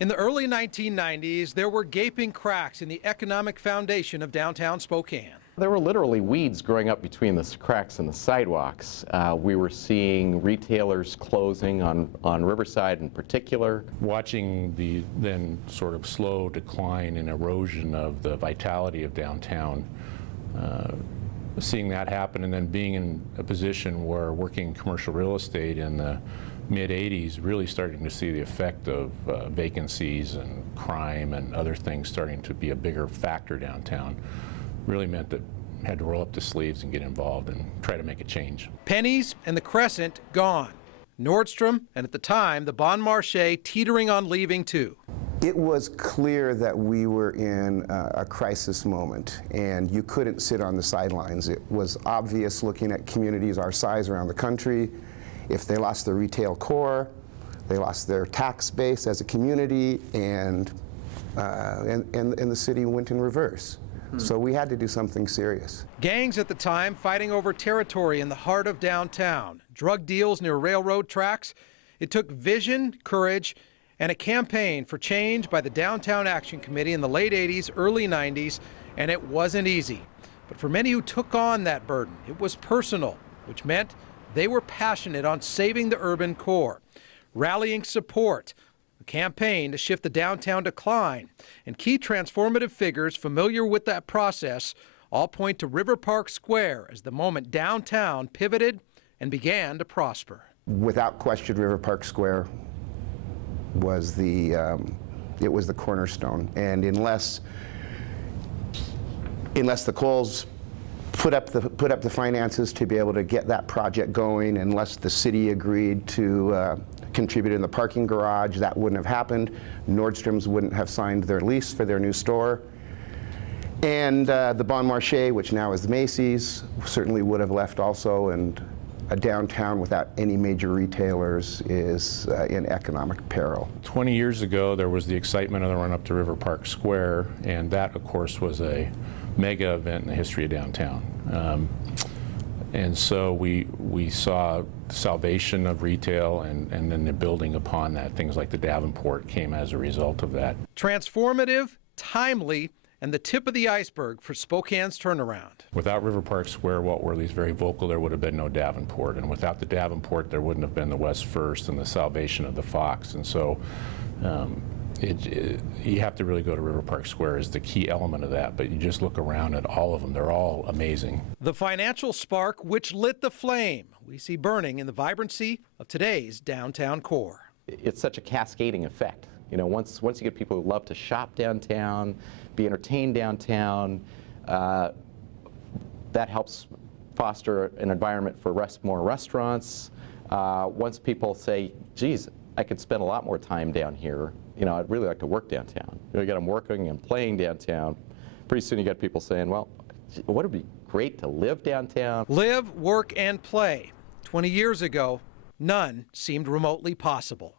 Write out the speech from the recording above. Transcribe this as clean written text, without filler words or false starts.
In the early 1990s, there were gaping cracks in the economic foundation of downtown Spokane. There were literally weeds growing up between the cracks in the sidewalks. We were seeing retailers closing on Riverside in particular. Watching the then sort of slow decline and erosion of the vitality of downtown, seeing that happen, and then being in a position where working commercial real estate in the mid-'80s, really starting to see the effect of vacancies and crime and other things starting to be a bigger factor downtown, really meant that I had to roll up the sleeves and get involved and try to make a change. Pennies and the Crescent gone. Nordstrom, and at the time, the Bon Marché teetering on leaving too. It was clear that we were in a crisis moment, and you couldn't sit on the sidelines. It was obvious looking at communities our size around the country. If they lost their retail core, they lost their tax base as a community, and the city went in reverse. So we had to do something serious. Gangs at the time fighting over territory in the heart of downtown, drug deals near railroad tracks. It took vision, courage, and a campaign for change by the Downtown Action Committee in the late 80s, early 90s, and it wasn't easy. But for many who took on that burden, it was personal, which meant they were passionate on saving the urban core, rallying support, a campaign to shift the downtown decline, and key transformative figures familiar with that process all point to River Park Square as the moment downtown pivoted and began to prosper. Without question, River Park Square was the cornerstone, and unless the Coles put up the finances to be able to get that project going, unless the city agreed to contribute in the parking garage, that wouldn't have happened. Nordstrom's wouldn't have signed their lease for their new store. And the Bon Marché, which now is Macy's, certainly would have left also, and a downtown without any major retailers is in economic peril. 20 years ago, there was the excitement of the run up to River Park Square, and that, of course, was a mega event in the history of downtown. And so we saw the salvation of retail, and then the building upon that. Things like the Davenport came as a result of that. Transformative, timely, and the tip of the iceberg for Spokane's turnaround. Without River Park Square, Walt Worley's very vocal, there would have been no Davenport. And without the Davenport, there wouldn't have been the West First and the salvation of the Fox. And so you have to really go to River Park Square as the key element of that, but you just look around at all of them, they're all amazing. The financial spark which lit the flame we see burning in the vibrancy of today's downtown core. It's such a cascading effect. You know, once you get people who love to shop downtown, be entertained downtown, that helps foster an environment for more restaurants. Once people say, geez, I could spend a lot more time down here, you know, I'd really like to work downtown. You get them working and playing downtown. Pretty soon you get people saying, well, would it be great to live downtown? Live, work, and play. 20 years ago, none seemed remotely possible.